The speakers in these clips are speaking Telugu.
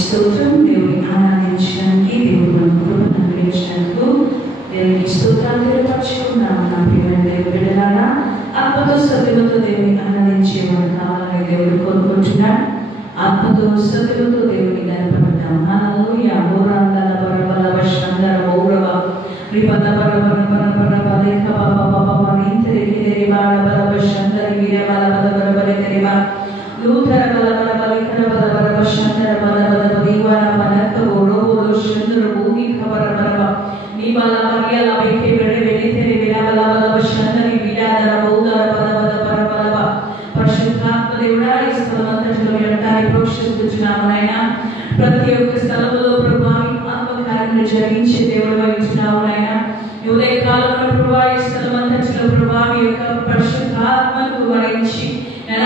స్తోత్రం. దేవుని ఆరాధించడానికి దేవుడు మన కృపను అనుగ్రహించినందుకు దేవునికి స్తోత్రాలు తెలియపరచుకున్నాము. నా ప్రియమైన దేవుని బిడ్డలారా, ఆత్మతో సత్యముతో దేవుని ఆరాధించే మన కావాలని దేవుడు కోరుకుంటున్నాడు. ఆత్మతో సత్యముతో దేవుని గణపడతాం. హల్లెలూయా. మోరాందల బరబల వశందర మౌరవ రిపద బరబల బరబల బలేఖ బాబా బాబా ఇంతరి గిరి బాల బల వశందర గిరి బాల బల బరబల తెరిబా లూథర బల బల బలిఖర బల బల వశందర బల బల దీవాన బలక ఓరోబో శందర భూమి ఖబర బరబ నీ బాల మరియల బేకే బెడే బెడే తెరి బిలా బల బల వశందరి బిలాదర బౌదర బల బల బరబల పరిశుద్ధాత్మ దేవుడా ఈ స్థలమంతటిలో ఎంటారి ప్రోక్షిస్తున్నాము నాయనా. ప్రతి ఒక్క స్థలంలో ప్రభువా మీ ఆత్మకార్యములు జరిగించే దేవుడు ఇచ్చినావు నాయనా. ఉదయ కాలంలో ప్రభువా ఈ స్థలమంతటిలో ప్రభువా మీ యొక్క పరిశుద్ధాత్మను వరించి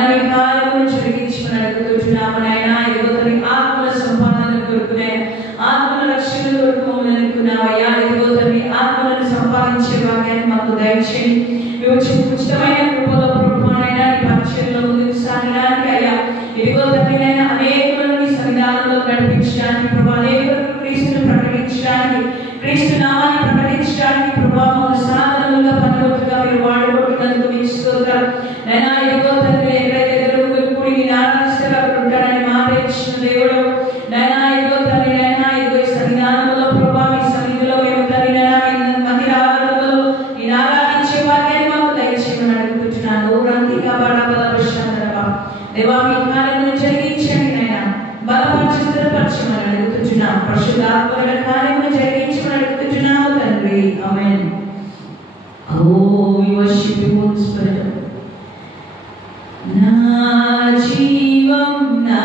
మీ కార్యములు జరిగించమని అడుగుతున్నాము నాయనా. ఇదిగోతని ఆత్మల సంపాదన కొరకునే ఆత్మల రక్షణ కొరకు మమ్మల్ని అనుకున్నావయ్యా. ఇదిగోతని ఆత్మలను సంపాదించే వాక్యాన్ని మాకు దయచేయండి. ఉచితమైన కృపలో ప్రభువానైనా నీ పరిచయంలో ముందుకు సాగడానికి అయ్యా. ఇదిగో తండ్రినైనా అనేకులను సంవిధానంలో నడిపించడానికి ప్రభు, అనేకులకు క్రీస్తును ప్రకటించడానికి, క్రీస్తు నామాన్ని ప్రకటించడానికి ప్రభావం సాధనలుగా పనివట్టుగా మీరు వాడుకుంటున్నందుకు మీకు స్తోత్రాలు నైనా. ఇదిగో తండ్రి ఎక్కడైతే ఎదురు కూడి నీ ఆరాధిస్తూ ఉంటాడని మాట ఇచ్చిన దేవుడు నైనా. ఇదిగో తండ్రి నైనా ఇదిగో ఈ సంవిధానంలో ప్రభావ ఈ సన్నిధిలో మేము తండ్రినైనా మీ మహిళావరణలో నేను ఆరాధించే వాక్యాన్ని మాకు దయచేయమని అడుగుతున్నాను. ఊరంతిగా బలబల విషయంగా దేవా మీ కార్యములు జరిగించండి నాయనా. బలపరిచి స్థిరపరచమని అడుగుతున్నాం. పరిశుద్ధాత్మ కార్యములు జరిగించమని అడుగుతున్నాము తండ్రి. ఆమేన్. Oh, we worship you, Holy Spirit. నా జీవం నా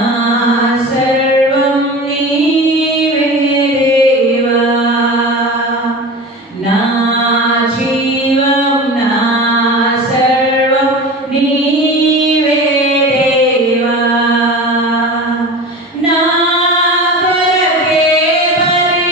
సర్వం నీవే దేవా. నా జీవం నా సర్వం నీవే దేవా. నా కొరకే బలి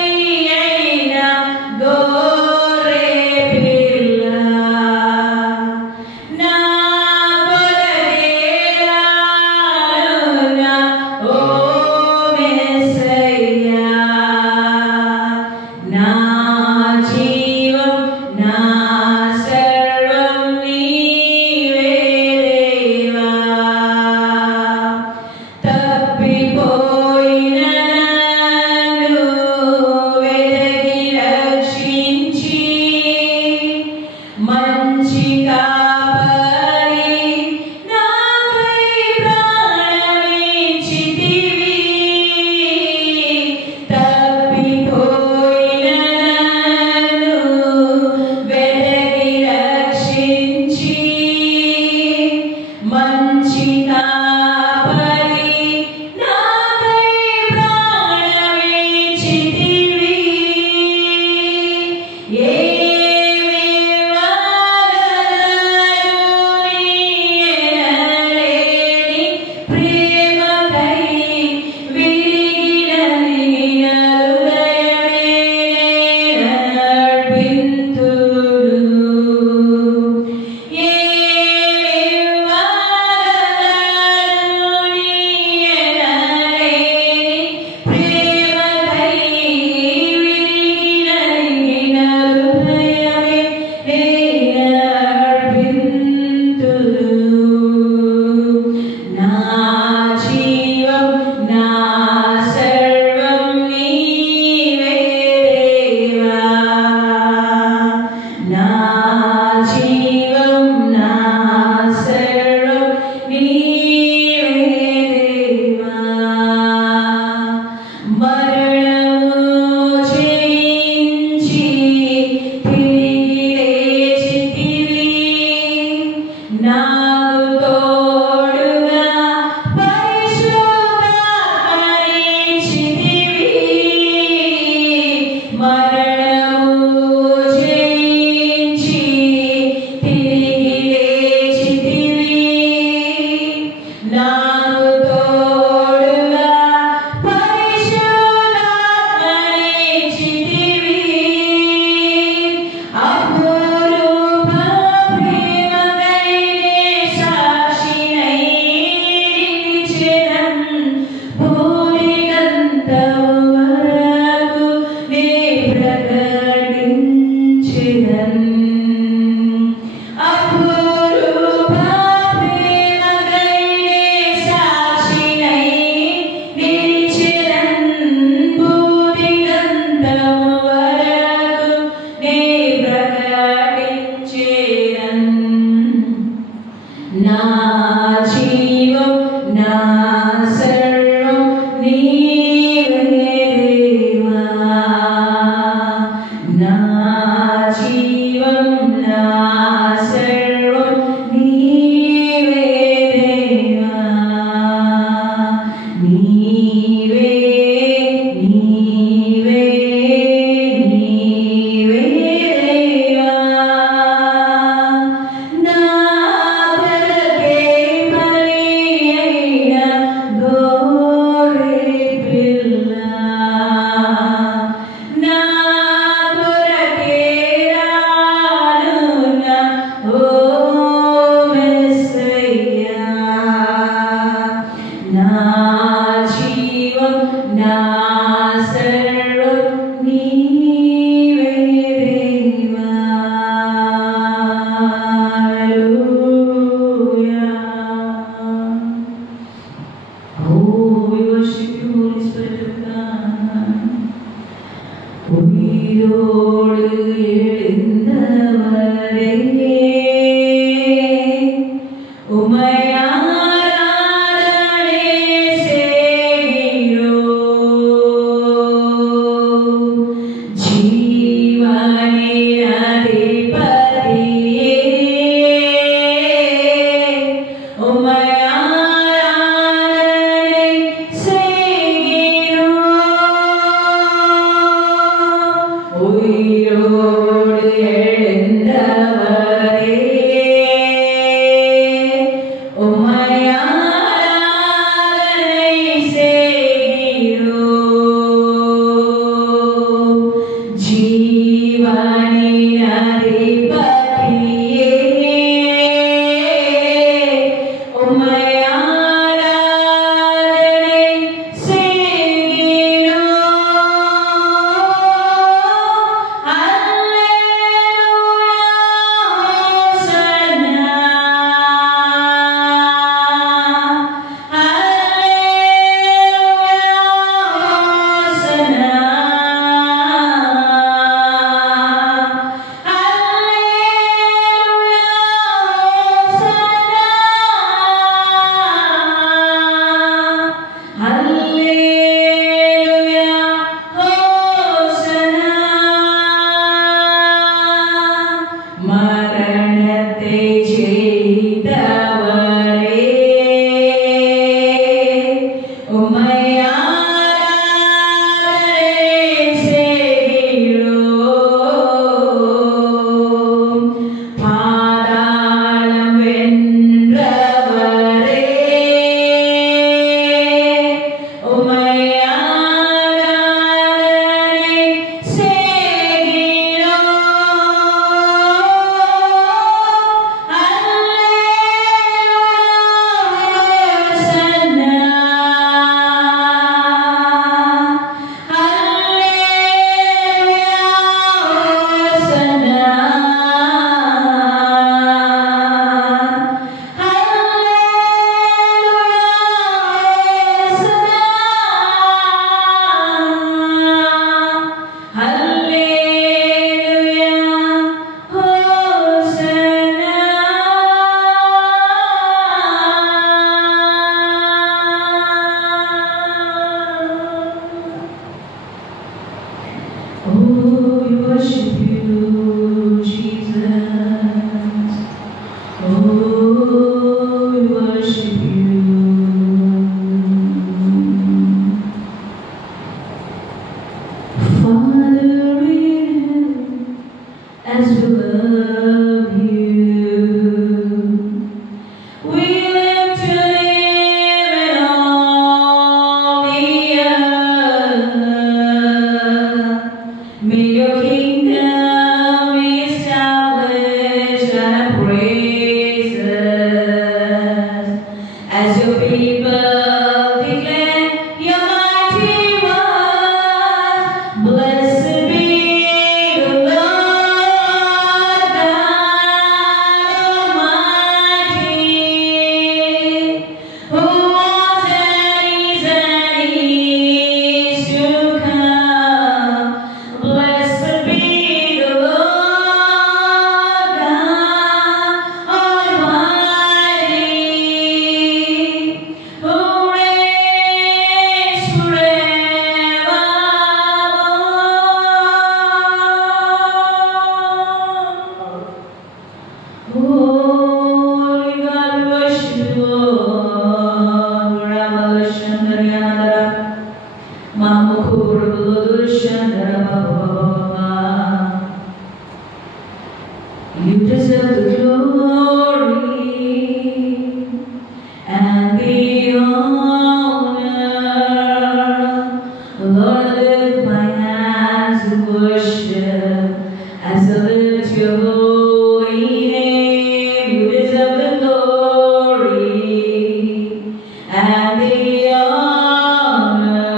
and the honor.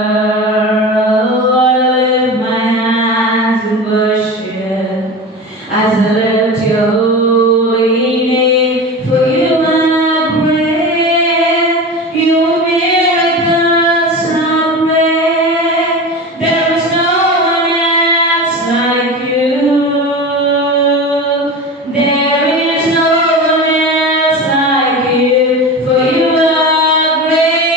Lord, I lift my hands in worship as I lift your holy name. For you are great, your miracles are great. There is no one else like you. There is no one else like you. For you are great,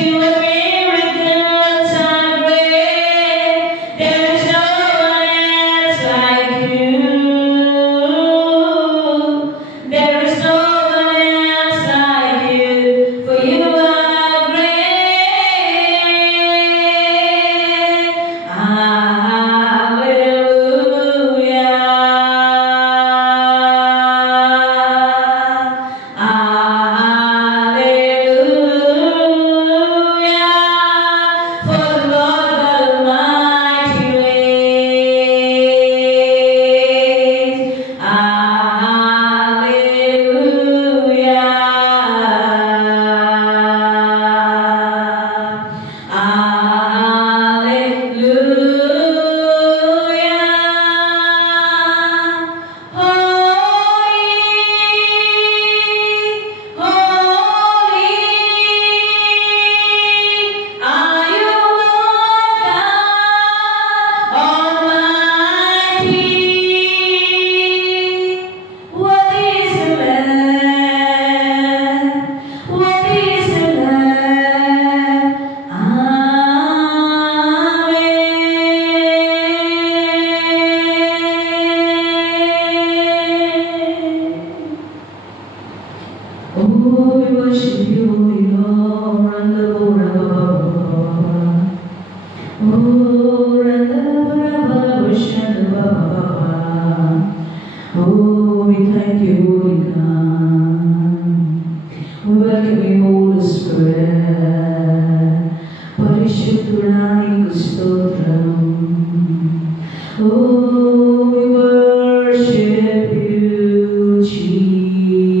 your miracles are great. There is no one else like you. There is no one else like you. For you are great. Oh, we worship you, Lord, and the oh, and the oh, we thank you, Holy God. We welcome you, Holy Spirit. Parishudhurani Stotram. Oh, we worship you, Jesus.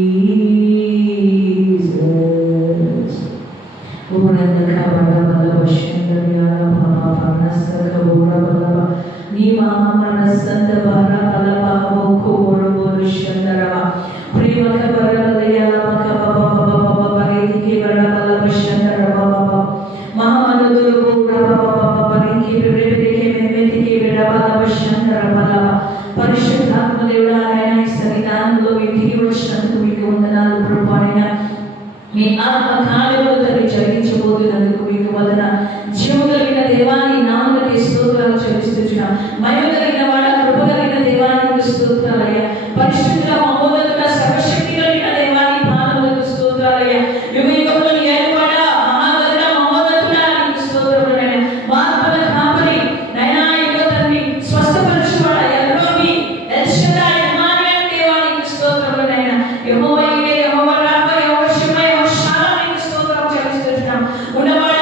పరిశుద్ధాత్మ దేవుడా నాయన ఈ సన్నిధానంలో ఇంటికి వచ్చినందుకు మీకు వందనాలు ప్రభువైన మీ ఆత్మ కార్యములు తల్లి జరిగించబోతున్నందుకు మీకు వదన జీవము కలిగిన దేవాన్ని నామమునకే స్తోత్రాలు చెల్లిస్తున్నాం. మహిమ కలిగిన వాడ కృప కలిగిన దేవానికి స్తోత్రాలయ్యా. పరిశుద్ధ మహోన్నతుడ సర్వశక్తి కలిగిన దేవానికి పాదములకు స్తోత్రాలయ్యా. యుగయుగములు ఏలువాడ మహాగణ మహోన్నతుడ నీకు స్తోత్రములైన మాత్మల కాపరి నైనా యుగ తండ్రి స్వస్థపరచువాడ ఎల్రోహి ఎల్షదాయ్ ఇమ్మానుయేల్ దేవానికి స్తోత్రములైన యెహోవా ఈరే యెహోవా రాఫా యెహోవా షమ్మా యెహోవా షాలోమ్ నీకు స్తోత్రం చెల్లిస్తున్నాం. ఉన్నవాడ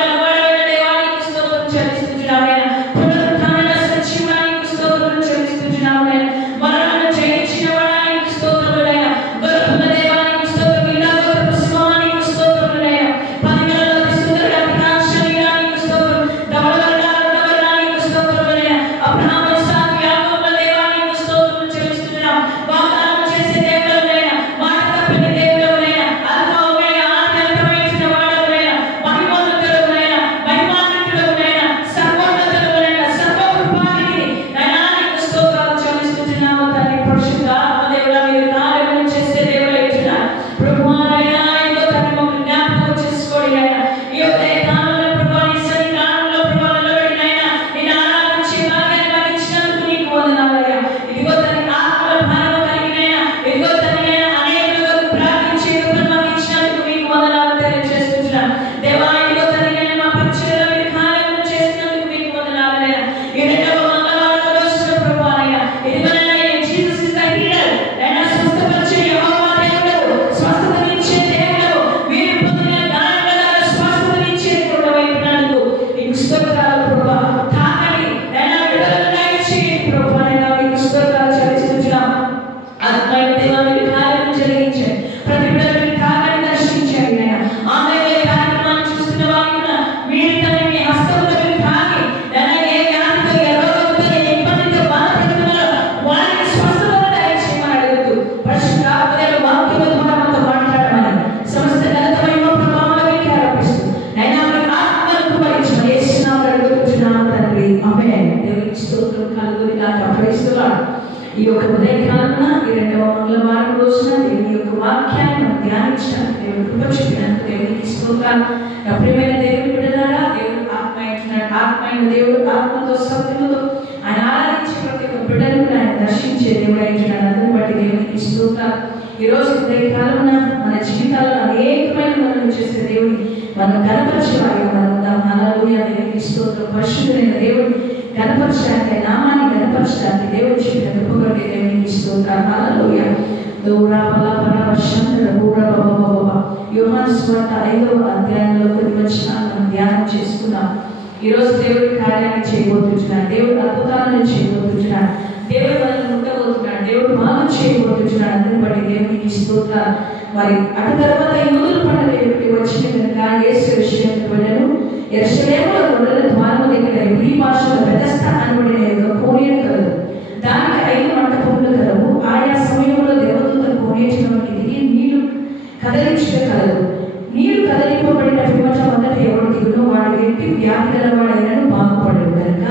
దేవానికి స్తోత్రం చెల్లిస్తున్నాం. పునరుత్థాన సజీవానికి స్తోత్రం చెల్లిస్తున్నాం. మరణాన్ని జయించిన వాడానికి స్తోత్రములైన గొప్ప దేవానికి స్తోత్రం. ఇలాగ సింహానికి స్తోత్రం ఆరాధించడానికి దేవుడు కృప చూపినందుకు దేవునికి స్తోత్రాలు. నా ప్రియమైన దేవుని బిడ్డలారా, దేవుడు ఆత్మ అంటున్నాడు. ఆత్మ అయిన దేవుడు ఆత్మతో సత్యముతో ఆయన ఆరాధించే ప్రతి ఒక్క బిడ్డను కూడా ఆయన దర్శించే దేవుడు అంటున్నాడు. అందుని బట్టి దేవునికి స్తోత్రాలు. ఈ రోజు కాలమున మన జీవితాల్లో అనేకమైన మనం చేసే దేవుని మనం కనపరచేవారిగా మనం ఉందాం. హల్లెలూయా. దేవునికి స్తోత్రం. పరిశుద్ధుడైన దేవుడు కనపరచడానికి, నామాన్ని కనపరచడానికి దేవుడు చెప్పిన కృపగొట్టే దేవునికి స్తోత్రం. హల్లెలూయా. యోహాను సువార్త 5వ అధ్యాయంలో కొన్ని వచనాలు మనం ధ్యానం చేసుకున్నాం. ఈరోజు దేవుడి కార్యాన్ని చేయబోతున్నాడు. దేవుడు అద్భుతాలను చేయబోతున్నాడు. దేవుడు మనల్ని ముట్టబోతున్నాడు. దేవుడు బాగు చేయబోతున్నాడు. అందుని బట్టి దేవునికి స్తోత్రాలు. మరి అటు తర్వాత యూదుల పండుగ వచ్చిన కనుక యేసు యెరూషలేముకు వెళ్ళెను. యెరూషలేములో గొర్రెల ద్వారము దగ్గర హెబ్రీ భాషలో బెతెస్దా అనబడిన కోనేరు కలదు. దానికి 5 మంటపములు కలవు. ఆయా సమయంలో దేవదూతలు కోనేటిలోకి దిగి నీళ్లు కదలించుట కలదు. నీరు కదలింపబడిన పిమ్మట మొదట ఎవడు దిగునో వాడు వ్యక్తి వ్యాధి గలవాడైనను బాగుపడడు కనుక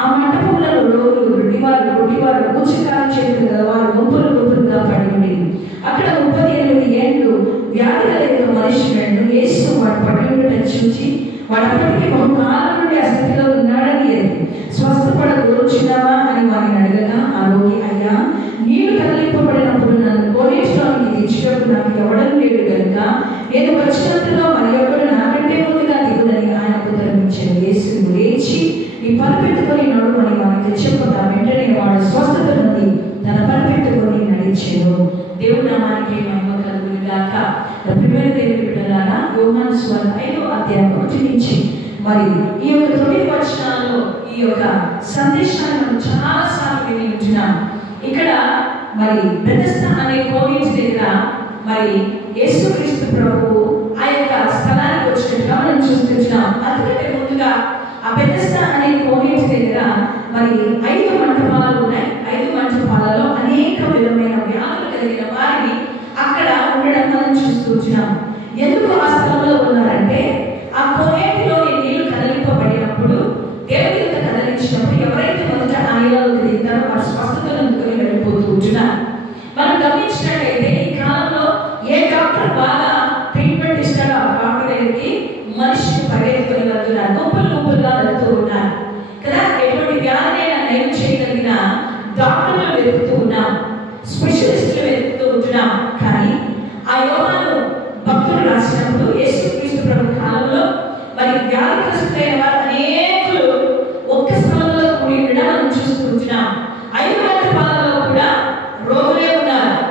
ఆ మంటపములలో రోగులు, గుడ్డివారు, మూర్ఛకాలు చేతులు గలవారు గుంపులుగా పడి ఉండేది. అక్కడ 38 ఏళ్ళు వ్యాధి గల మనుషులను యేసు వాడు పడి ఉండటం చూచి వాడు అప్పటికి బహుకాలం నుండి ఆ స్థితిలో ఉన్నాడని స్వస్థపడగోరుచున్నావా అని వారిని అడగగా ఆ రోగి, అయ్యా, నీరు కదలింపబడినప్పుడు నన్ను కోనేటిలోనికి దించినప్పుడు నాకు ఎవడం లేడు కనుక నేను వచ్చినంతలో మరి ఎవరు నాకంటే ముందుగా దిగుదని ఆయనకు ఉత్తరమిచ్చాను. యేసు లేచి నీ పనిపెట్టుకొని నడుమని వారికి చెప్పగా వెంటనే వాడు స్వస్థత నుండి తన పనిపెట్టుకొని నడిచాను. దేవుడి నామానికి మహిమ కలుగును గాక. ప్రియమైన దేవుని బిడ్డలారా, యోహాను సువార్త 5వ అధ్యాయం 1 నుంచి మరి ఈ యొక్క 9 వచనాల్లో ఈ యొక్క సందేశాన్ని మనం చాలా సార్లు విని ఉంటున్నాం. ఇక్కడ మరి బెతెస్దా అనే కోనేటి దగ్గర మరి యేసుక్రీస్తు ప్రభువు ఆ యొక్క స్థలానికి వచ్చినట్టుగా మనం చూస్తున్నాం. అందుకంటే ముందుగా ఆ బెతెస్దా అనే కోనేటి దగ్గర మరి 5 మంటపాలు ఉన్నాయి. 5 మంటపాలలో అనేక విధమైన వ్యాధులు కలిగిన వారిని అక్కడ ఉండడం మనం చూస్తున్నాం. ఎందుకు ఆ స్థలంలో ఉన్నారంటే ఆ కోనేటిలోని నీళ్లు కదలింపబడినప్పుడు, దేవుడి యొక్క కదలించినప్పుడు ఎవరైతే మొదట ఆ నీళ్ళలోకి దిగుతారో వారు స్వస్థతను అందుకొని వెళ్ళిపోతూ ఉంటున్నారు. మనం గమనించినట్లయితే ఈ కాలంలో ఏ డాక్టర్ బాగా ట్రీట్మెంట్ ఇస్తాడో ఆ డాక్టర్ దగ్గరికి మనిషిని పరిగెత్తుకొని వెళ్తున్నారు. గుంపులుగా వెళ్తూ ఉన్నారు కదా. ఎటువంటి వ్యాధినైనా నయం చేయగలిగిన డాక్టర్లు వెతుకుతూ ఉన్నాం, స్పెషలిస్టులు వెతుకుతూ ఉంటున్నాం. కానీ ఆ యోహాను భక్తులు రాసినప్పుడు యేసుక్రీస్తు ప్రభు కాలంలో మరి వ్యాధిగ్రస్తులైన వారు అనేకులు ఒక్క స్థలంలో కూడి ఉండడం మనం చూస్తున్నాం. 5 మంటపాలలో కూడా రోగులే ఉన్నారు.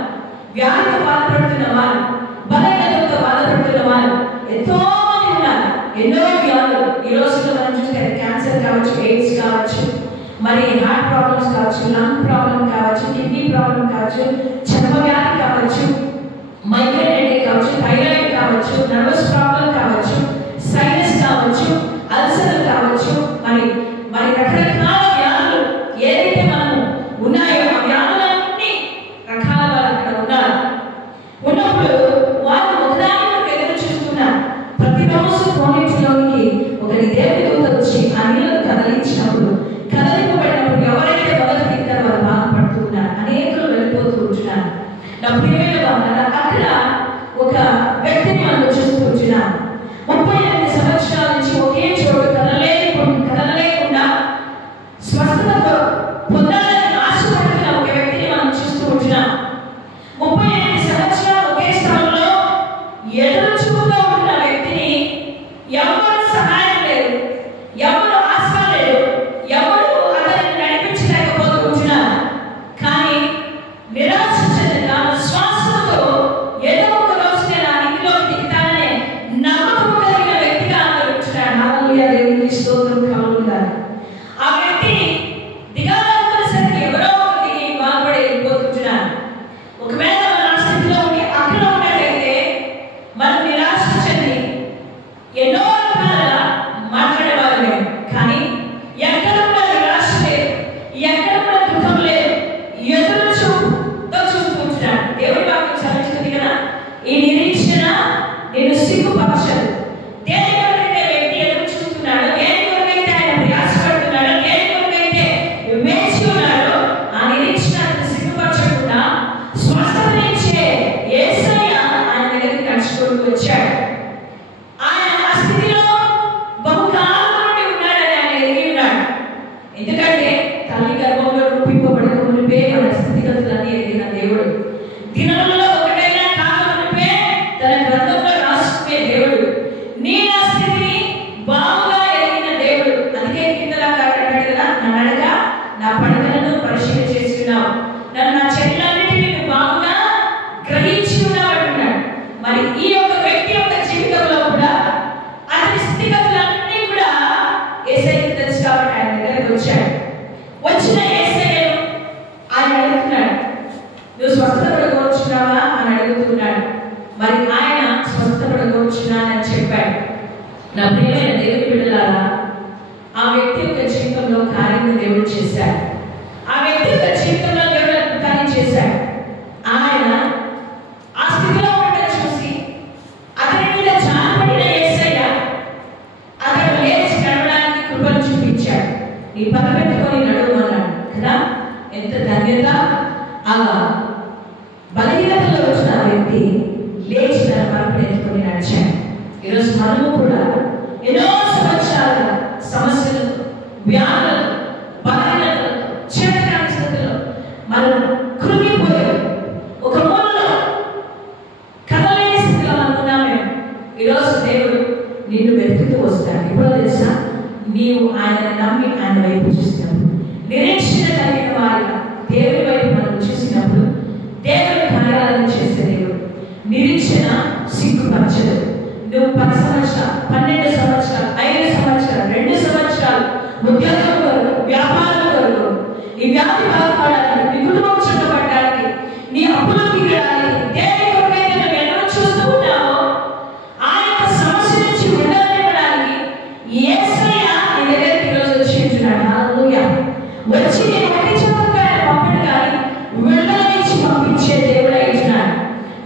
వ్యాధితో బాధపడుతున్న వారు, బలహీనతతో బాధపడుతున్న వారు ఎంతో మంది ఉన్నారు. ఎన్నో వ్యాధులు ఈ రోజుల్లో మనం చూస్తే క్యాన్సర్ కావచ్చు, ఎయిడ్స్ కావచ్చు, మరి హార్ట్ ప్రాబ్లమ్స్ కావచ్చు, లంగ్ ప్రాబ్లం కావచ్చు, కిడ్నీ ప్రాబ్లం కావచ్చు, చర్మ వ్యాధి కావచ్చు, మైగ్రేన్ హెడేక్ కావచ్చు, థైరాయిడ్ కావచ్చు, నర్వస్ ప్రాబ్లం కావచ్చు, సైనస్ కావచ్చు, అల్సర్ కావచ్చు, మరి రకరకాల వ్యాధులు ఏదైతే మనం ఉన్నాయో ఆ వ్యాధులన్నీ రకాల వారు అక్కడ ఉన్నారు. ఉన్నప్పుడు వారు ఒకదానికి ఎదురు చూస్తున్నారు. ప్రతిరోజు కోనేటిలోనికి ఒకరి దేవుని దూత వచ్చి ఆ నీళ్లను కదలించినప్పుడు, కదలింపబడినప్పుడు ఎవరైతే మొదలు దిగుతారో వారు బాధపడుతూ ఉన్నారు. అనేకులు వెళ్ళిపోతూ ఉంటున్నారు. నా ప్రియమైన వారు, అక్కడ ఒక వ్యక్తిని మనం చూస్తూ ఉంటున్నాం. 38 సంవత్సరాల నుంచి ఒకే చోటు కదలలేకుండా స్వస్థత పొందాలని ఆశపడుతున్న ఒక వ్యక్తిని మనం చూస్తూ ఉంటున్నాం. 38 సంవత్సరాలు ఒకే స్థలంలో ఎదురు చూపుతూ ఉంటున్న వ్యక్తిని ఎవరు సహాయం లేదు, ఎవరు ఆశ్రయం లేదు, ఎవరు అతన్ని నడిపించలేకపోతూ ఉంటున్నారు. కానీ నిరాశ చెందిన శ్వాసంతో ఏదో నా ప్రియమైన దేవుని బిడ్డలారా, ఆ వ్యక్తి యొక్క జీవితంలో కార్యం దేవుడు చేశాడు. ఆ వ్యక్తి యొక్క జీవితంలో దేవుడు అద్భుతాన్ని చేశాడు. ఆయన ఆ స్థితిలో ఉండడం చూసి అతని మీద జాలిపడిన యేసయ్య అతను లేచి నడవడానికి కృపను చూపించాడు. నీ పనిపెట్టుకొని నడువమన్నాడు కదా. ఎంత ధన్యత! ఆ బలహీనతలో వచ్చిన వ్యక్తి లేచి తన పనిపెట్టుకొని నడిచాడు. ఈరోజు మనము కూడా ఎన్నో సంవత్సరాల సమస్యలు, వ్యాధులు, బలహీనతలు, చేతకాని స్థితిలో మనం కృంగిపోయి ఒక మూలలో కదలేని స్థితిలో అనుకున్నామే. ఈరోజు దేవుడు నిన్ను వెతుకుతూ వస్తాడు. ఇప్పుడు తెలుసా, నీవు ఆయన నమ్మి ఆయన వైపు చూసినప్పుడు, నిరీక్షణ కలిగిన వారిగా దేవుడి వైపు మనం చూసినప్పుడు దేవుడి కార్యాలను చేసే దేవుడు. నిరీక్షణ సిగ్గుపరచదు. నువ్వు 10 సంవత్సరాలు, 12 సంవత్సరాలు, 5 సంవత్సరాలు, 2 సంవత్సరాలు ఉద్యోగం కొరకు, వ్యాపారం కొరకు, నీ వ్యాధి బాధపడాలి, నీ కుటుంబం చుట్టపడడానికి, నీ అప్పులు తీరడానికి, దేని కొరకైతే నువ్వు ఎన్నో చూస్తూ ఉన్నావో ఆ యొక్క సమస్య నుంచి విడుదలనివ్వడానికి యేసయ్య నీ దగ్గరికి ఈరోజు వచ్చి ఉంటున్నాడు. హల్లెలూయా. వచ్చి నేను ఒకటి చెప్పగా పంపడు కానీ విడుదల నుంచి పంపించే దేవుడు అయినాడు.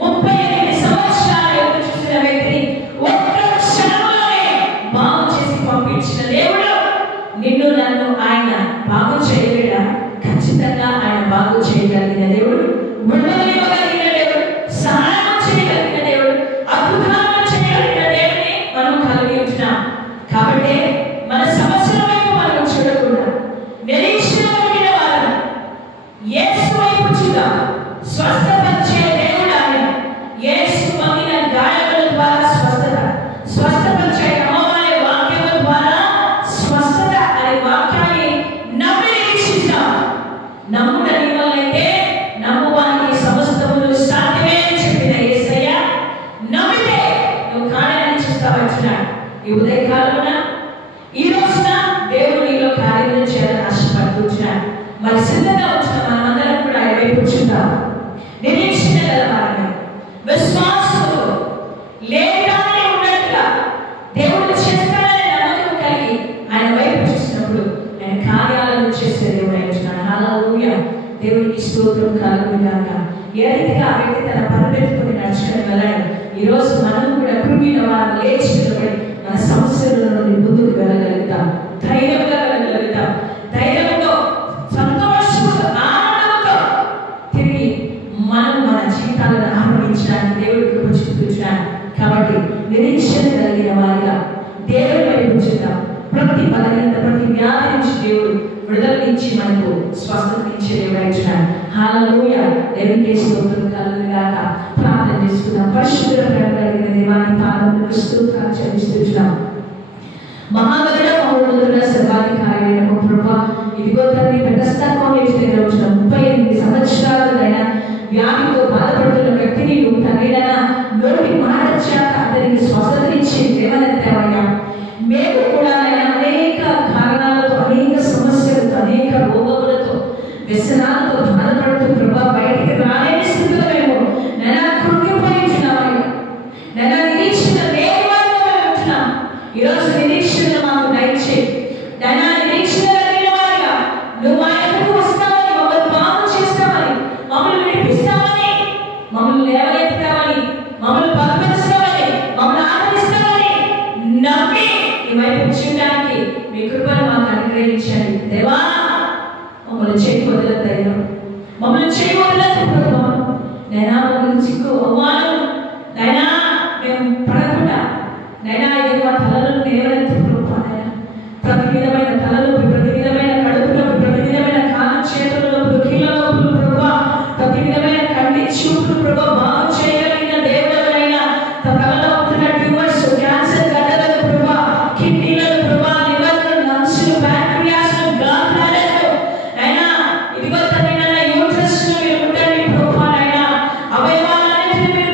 38 సంవత్సరాలు ఎదురు చూసిన వ్యక్తిని ఒక్క క్షణంలోనే బాగు చేసి పంపించిన దేవుడు నిన్ను నన్ను ఆయన బాగు చేయలేడా? ఖచ్చితంగా ఆయన బాగు చేయగలిగిన దేవుడు, విడుదలనివ్వగలిగిన దేవుడు, సహాయం చేయగలిగిన దేవుడు, అద్భుతాలను చేయగలిగిన దేవుడిని మనం కలిగి ఉంటున్నాం. కాబట్టి మన సమస్యల వైపు మనం చూడకుండా నిరీక్షణ కలిగిన వారు యేసు వైపు చూద్దాం. స్వస్థపరిచే దేవుడు ఆయన. యేసు పొందిన గాయముల ద్వారా స్వస్థత, స్వస్థపరిచే యెహోవా వాక్యముల ద్వారా స్వస్థత అనే వాక్యాన్ని నమ్మి నిరీక్షిస్తాం. నమ్ముటని వల్లైతే నమ్మువానికి సమస్తములు సాధ్యమే అని చెప్పిన యేసయ్య నమ్మితే నువ్వు కార్యాన్ని చూస్తావచ్చున్నాడు. ఈ ఉదయకాలమున ఈ రోజున దేవుడు నీలో కార్యాలను చేయాలని ఆశపడుతున్నాడు. మరి సిద్ధంగా వచ్చిన మనమందరం కూడా ఆయన వైపు చూద్దాం. నిరీక్షణ గలవారమే, విశ్వాసంతో లేదాన్ని ఉన్నట్టుగా దేవుడు చేస్తాడనే నమ్మకం కలిగి ఆయన వైపు చూసినప్పుడు ఆయన కార్యాలను చేసే దేవుడు అయినాడు. హల్లెలూయా. దేవునికి స్తోత్రం కలుగుగాక. ఏ రీతిగా ఆ వ్యక్తి తన పనిపెట్టుకొని నడుచుకొని వెళ్ళాడు. ఈ రోజు మనం కూడా కృంగిన వారు లేచి నిలబడి మన సమస్యల నుండి ముందుకు వెళ్ళగలుగుతాం. ధైర్యంగా వెళ్ళగలుగుతాం. ధైర్యంతో, సంతోషంతో, ఆనందంతో తిరిగి మనం మన జీవితాలను ఆరంభించడానికి దేవుడు కృప చూపుతున్నాడు. కాబట్టి నిరీక్షణ కలిగిన వారిగా దేవుడి వైపు చూద్దాం. ప్రతి బలహీనత, ప్రతి వ్యాధి నుంచి దేవుడు విడుదల నుంచి మనకు స్వస్థత ఇచ్చే దేవుడు అయినాడు. హల్లెలూయా. దేవునికి స్తోత్రం కలుగుగాక. ప్రార్థన చేసుకుందాం. పరిశుద్ధ ప్రేమ కలిగిన దేవాన్ని పాదములకు స్తోత్రాలు చెల్లిస్తున్నాం. మహాగరుడ మహోన్నతుడ సర్వాధికారి అయిన ప్రభువా, ఇదిగో తండ్రి, బెతెస్దాలోని దగ్గర వచ్చిన 38 సంవత్సరాలైన వ్యాధితో బాధపడుతున్న వ్యక్తిని నువ్వు తండ్రినైనా నోటి మాట చేత అతనికి స్వస్థతనిచ్చి దేవనెత్తావయ్యా. మేము కూడా అనేక కారణాలతో, అనేక సమస్యలతో, అనేక రోగములతో, వ్యసనాలతో బాధపడుతూ ప్రభా బయటికి రాలేని స్థితిలో మేము నైనా కృంగిపోయించున్నామయ్యా. నైనా నిరీక్షణ లేని వారిగా మేము ఉంటున్నాం. ఈరోజు నిరీక్షణ మాకు దయచేయి. నైనా నిరీక్షణ కలిగిన వారిగా నువ్వు మా ఎదురుకు వస్తావని, మమ్మల్ని బాగు చేస్తావని, మమ్మల్ని విడిపిస్తావని, మమ్మల్ని లేవనెత్తావని, మమ్మల్ని బలపరుస్తావని, మమ్మల్ని ఆదరిస్తావని నమ్మి ఈ వైపు చూడడానికి మీ కృపను మాకు అనుగ్రహించండి దేవా. మమ్మల్ని చేయి వదలద్దయ్యా, మమ్మల్ని చేయి వదలద్దు ప్రభు. నైనా మమ్మల్ని చిక్కు అవమానం నైనా మేము పడకుండా నైనా ఇది మా తలను లేవనెత్తు ప్రభు. నైనా ప్రతి విధమైన తలనొప్పి, ప్రతి విధమైన కడుపు నొప్పి, ప్రతి విధమైన కాలు చేతుల నొప్పులు, కీళ్ళ నొప్పులు ప్రభు, ప్రతి విధమైన కంటి చూపులు ప్రభు బాగు చేయగలిగిన దేవుడైనా తలలో ఉంటున్న ట్యూమర్స్, క్యాన్సర్ గడ్డలను ప్రభు, కిడ్నీలను ప్రభు, లివర్లు, లంగ్స్లు, ప్యాంక్రియాస్లు, గాల్ బ్లాడర్లు అయినా ఇదిగో తండ్రి యూట్రస్ మీరు ఉండండి ప్రభు. అయినా అవయవాలన్నింటినీ మీరు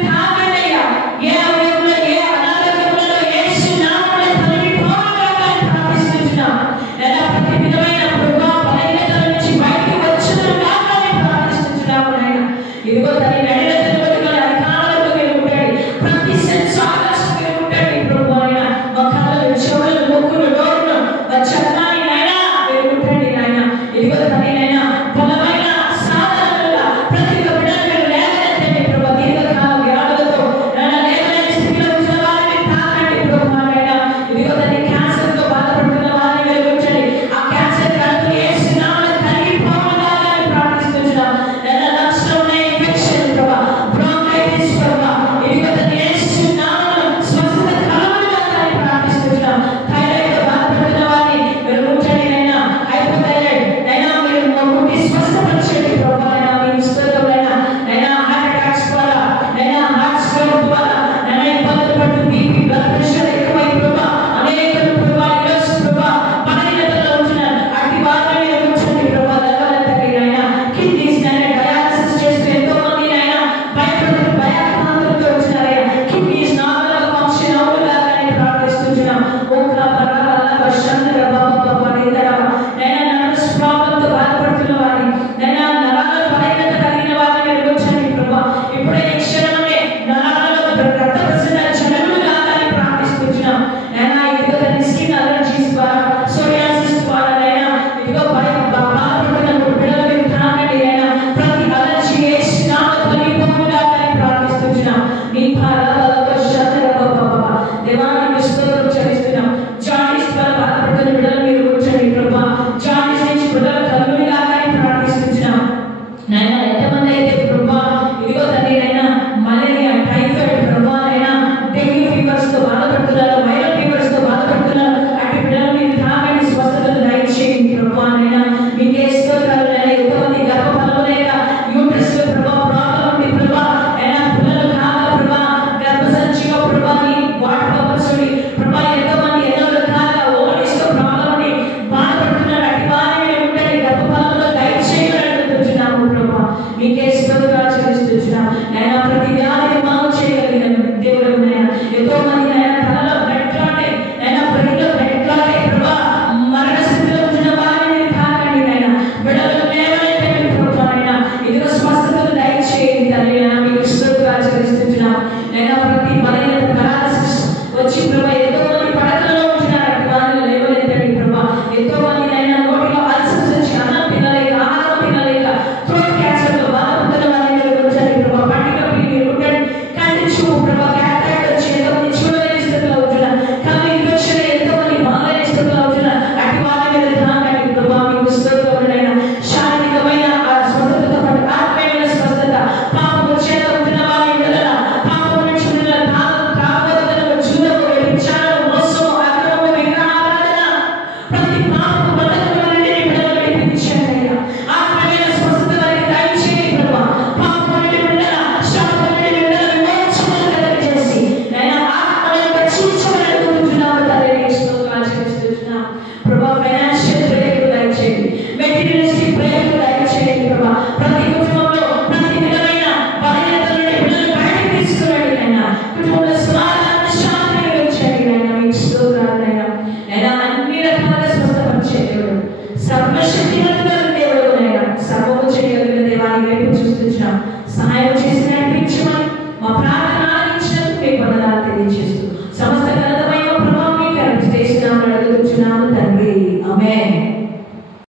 సర్వశక్తివంతుడైన దేవుడు నాయన, సర్వము చేయగలిగిన దేవాన్ని వైపు చూస్తున్నాం. సహాయం చేసి